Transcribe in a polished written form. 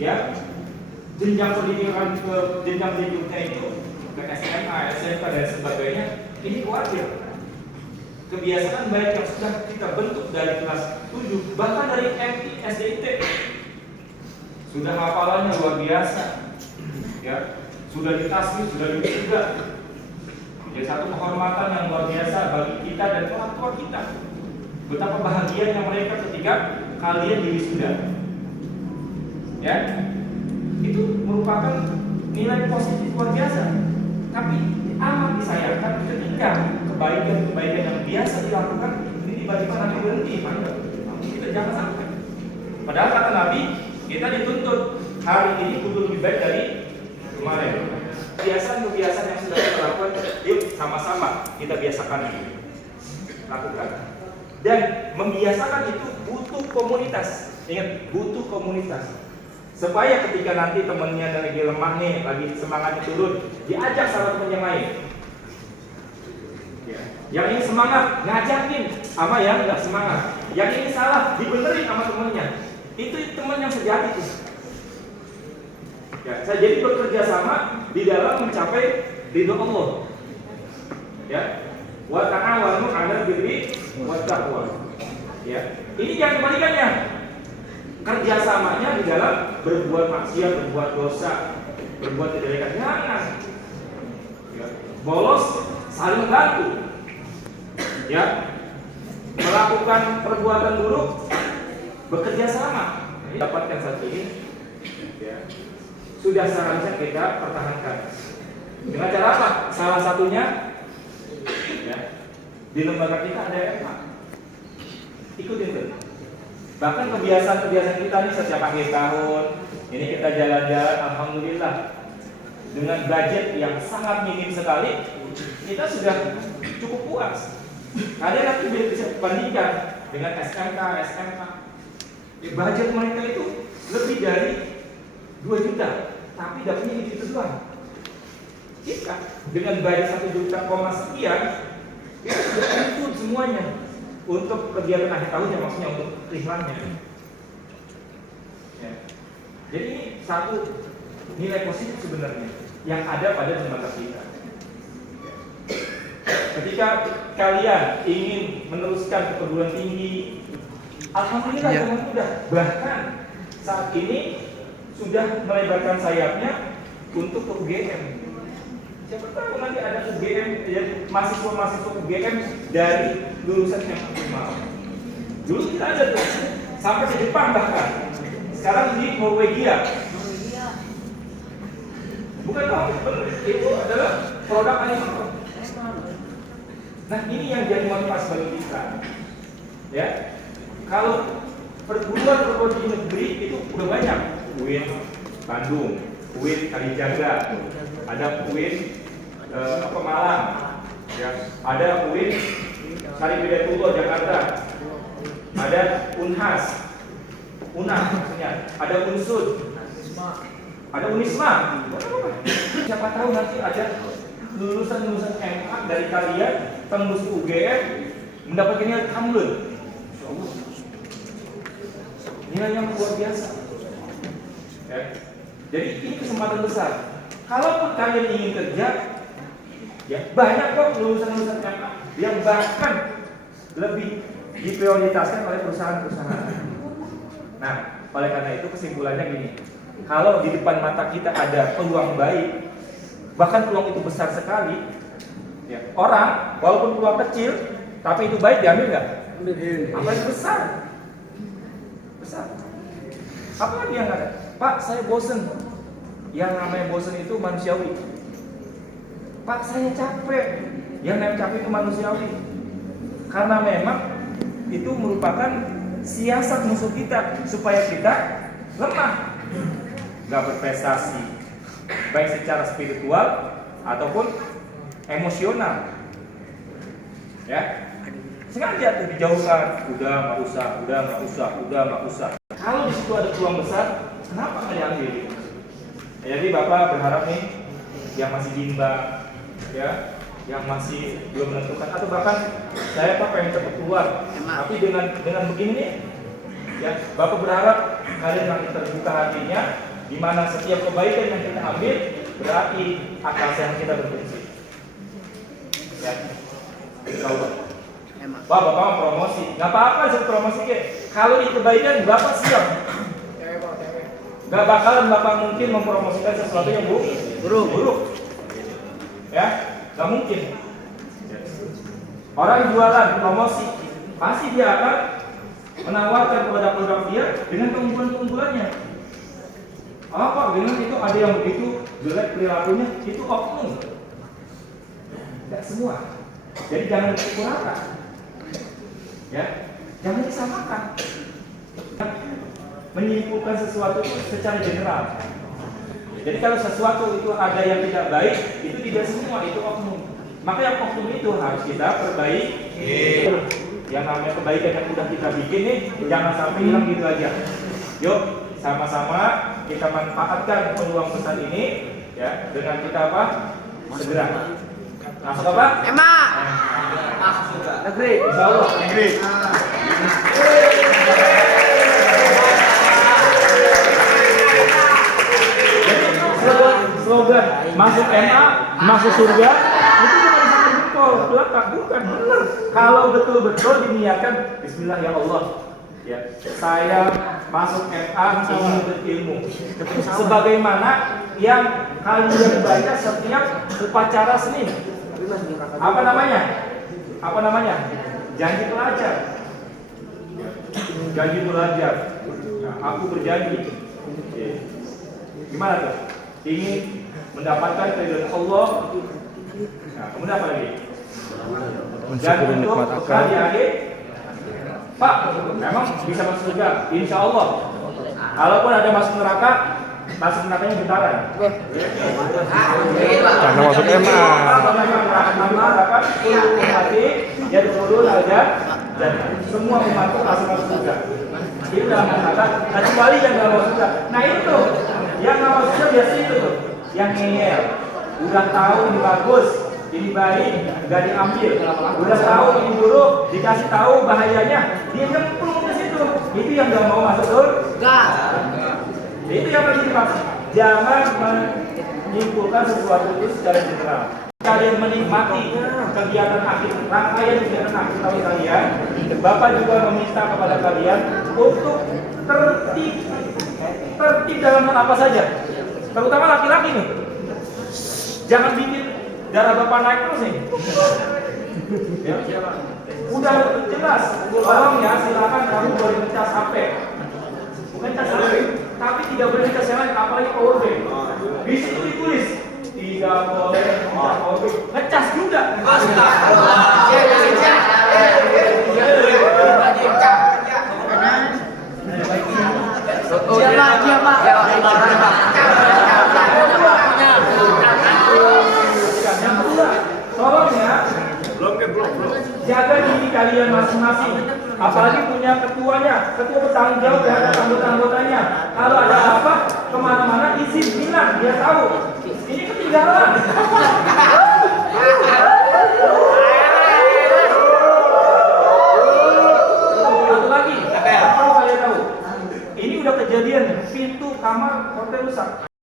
ya jenjang pendidikan ke jenjang berikutnya itu ke SMA, SMK dan sebagainya, ini wajar. Kebiasaan baik yang sudah kita bentuk dari kelas 7, bahkan dari MI, SDIT, sudah hafalannya luar biasa, ya, sudah ditasbih, sudah diwisuda. Jadi satu kehormatan yang luar biasa bagi kita dan orang tua kita. Betapa bahagianya mereka ketika kalian diwisuda. Ya, itu merupakan nilai positif luar biasa. Tapi amat disayangkan ketika kebaikan-kebaikan yang biasa dilakukan ini tiba-tiba nanti berhenti, kita jangan sampai. Padahal kata Nabi, kita dituntut hari ini kudu lebih baik dari kemarin. Kebiasaan-kebiasaan yang sudah kita lakukan, yuk sama-sama kita biasakan lakukan. Dan membiasakan itu butuh komunitas. Ingat, butuh komunitas. Supaya ketika nanti temennya lagi lemah nih, lagi semangatnya turun, diajak sama temen yang lain. Ya. Yang ini semangat, ngajakin sama yang nggak semangat. Yang ini salah, dibenerin sama temennya. Itu teman yang sejati tuh. Ya, saya jadi bekerja sama di dalam mencapai ridho Allah. Ya, wa ta'awanu 'alal birri wat taqwa. Ya, ini jangan kebalikannya. Kerjasamanya di dalam berbuat maksiat, berbuat dosa, berbuat kejelekan, jangan. Ya. Bolos, saling bantu. Ya, melakukan perbuatan buruk, bekerja sama. Dapatkan satu ini, ya, sudah seharusnya kita pertahankan. Dengan cara apa? Salah satunya, ya, di lembaga kita ada MA. Ikutin tuh. Bahkan kebiasaan-kebiasaan kita nih setiap akhir tahun ini kita jalan-jalan, alhamdulillah dengan budget yang sangat minim sekali kita sudah cukup puas. Ada nanti bisa bandingkan dengan SMK, SMK. Budget mereka itu lebih dari 2 juta, tapi dapatnya itu doang. Kita dengan budget 1 juta sekian, kita sudah include semuanya. Untuk kegiatan akhir tahun, ya maksudnya untuk iklannya. Ya. Jadi ini satu nilai positif sebenarnya yang ada pada lembaga kita. Ketika kalian ingin meneruskan ke perguruan tinggi, alhamdulillah dengan mudah. Bahkan saat ini sudah melebarkan sayapnya untuk ke UGM. Siapa tahu nanti ada UGM, ya, mahasiswa-mahasiswa UGM dari lulusan yang optimal. Dulu kita ada tuh sampai ke Jepang bahkan. Sekarang di Norwegia. Bukan tahu, itu adalah produk animal. Nah, ini yang jadi motivasi bagi kita. Ya, kalau perguruan tinggi negeri itu udah banyak. UIN Bandung, UIN Kalijaga, ada UIN Malang, ya, ada UIN Sarjabdaya Jakarta, ada Unhas, maksudnya, ada Unsud, ada Unisma. Siapa tahu nanti ada lulusan-lulusan MA dari kalian tembus UGM mendapat nilai tamlun. Nilai yang luar biasa. Ya. Jadi ini kesempatan besar. Kalaupun kalian ingin kerja, ya banyak kok lulusan-lulusan MA yang bahkan lebih diprioritaskan oleh perusahaan-perusahaan. Nah, oleh karena itu kesimpulannya gini, kalau di depan mata kita ada peluang baik, bahkan peluang itu besar sekali, ya, orang walaupun peluang kecil, tapi itu baik, diambil nggak? Apa itu besar? Besar. Apa lagi yang ada? Pak, saya bosen. Yang namanya bosen itu manusiawi. Pak, saya capek. Yang namanya capek itu manusiawi. Karena memang itu merupakan siasat musuh kita supaya kita lemah, nggak berprestasi, baik secara spiritual ataupun emosional. Ya, sengaja tuh dijauhkan. Udah nggak usah. Kalau di situ ada peluang besar, kenapa nggak diambil? Jadi Bapak berharap nih, yang masih bimbang, ya, yang masih belum menentukan, atau bahkan saya Pak pengen cepat keluar, tapi dengan begini nih, ya, Bapak berharap kalian makin terbuka hatinya, di mana setiap kebaikan yang kita ambil berarti akal sehat kita berfungsi. Ya, insyaallah. Bapak mau promosi, nggak apa-apa sih promosi ke. Kalau itu kebaikan bapak siap. Gak bakalan bapak mungkin mempromosikan sesuatu yang buruk. Ya, gak mungkin. Orang jualan promosi, pasti dia akan menawarkan kepada produk dia dengan keunggulan-keunggulannya. Apa? Dengan itu ada yang begitu jelek perilakunya, itu oknum. Tidak semua. Jadi jangan dipukul rata. Ya, jangan disamakan. Menyimpulkan sesuatu itu secara general. Jadi kalau sesuatu itu ada yang tidak baik, itu tidak semua, itu oknum. Maka yang oknum itu harus kita perbaiki. Yang namanya kebaikan yang sudah kita bikin nih, jangan sampai hilang gitu aja. Yuk, sama-sama kita manfaatkan peluang besar ini, ya, dengan kita apa? Segera. Masuk apa? Emak. Negeri. Insyaallah negeri. Slogan masuk MA, masuk surga itu bukan satu jempol belakang, bukan benar. Kalau betul-betul diniatkan Bismillah ya Allah, ya saya masuk MA ingin berilmu, sebagaimana yang kalian baca setiap upacara Senin. Apa namanya? Apa namanya? Janji pelajar. Janji pelajar. Nah, aku berjanji. Gimana tuh? Ingin mendapatkan keridhaan Allah. Nah, kemudian apa lagi? Dan untuk bekal di akhir, Pak, memang bisa masuk surga, insya Allah. Kalaupun ada masuk neraka nakanya bentaran. Karena masuk MA. Jadi dulu aja dan semua umat itu masuk surga. Itu dalam kata kecuali yang nggak masuk surga. Nah itu yang nggak masuk surga biasanya itu tuh, yang ngeyel. Udah tahu ini bagus, ini baik, nggak diambil. Udah tahu ini buruk, dikasih tahu bahayanya, dia nyemplung ke situ. Itu yang nggak mau masuk surga. Itu yang harus dimaksud. Jangan menyimpulkan sesuatu itu secara general. Kalian menikmati kegiatan akhir, rangkaian kegiatan akhir tahun kalian. Bapak juga meminta kepada kalian untuk tertib dalam hal apa saja, terutama laki-laki nih. Jangan bikin darah bapak naik terus nih. Ya. Udah jelas, tolong ya silakan kamu boleh ngecas HP. Ngecas HP, tapi tidak boleh ngecas yang lain, apalagi power bank. Di situ ditulis tidak boleh ngecas power bank. Ngecas juga. Tolong ya. Belum. Jaga diri kalian masing-masing. Apalagi punya ketuanya, ketua bertanggung jawab terhadap anggota-anggotanya. Kalau ada apa, kemana-mana izin bilang, dia tahu. Ini ketinggalan.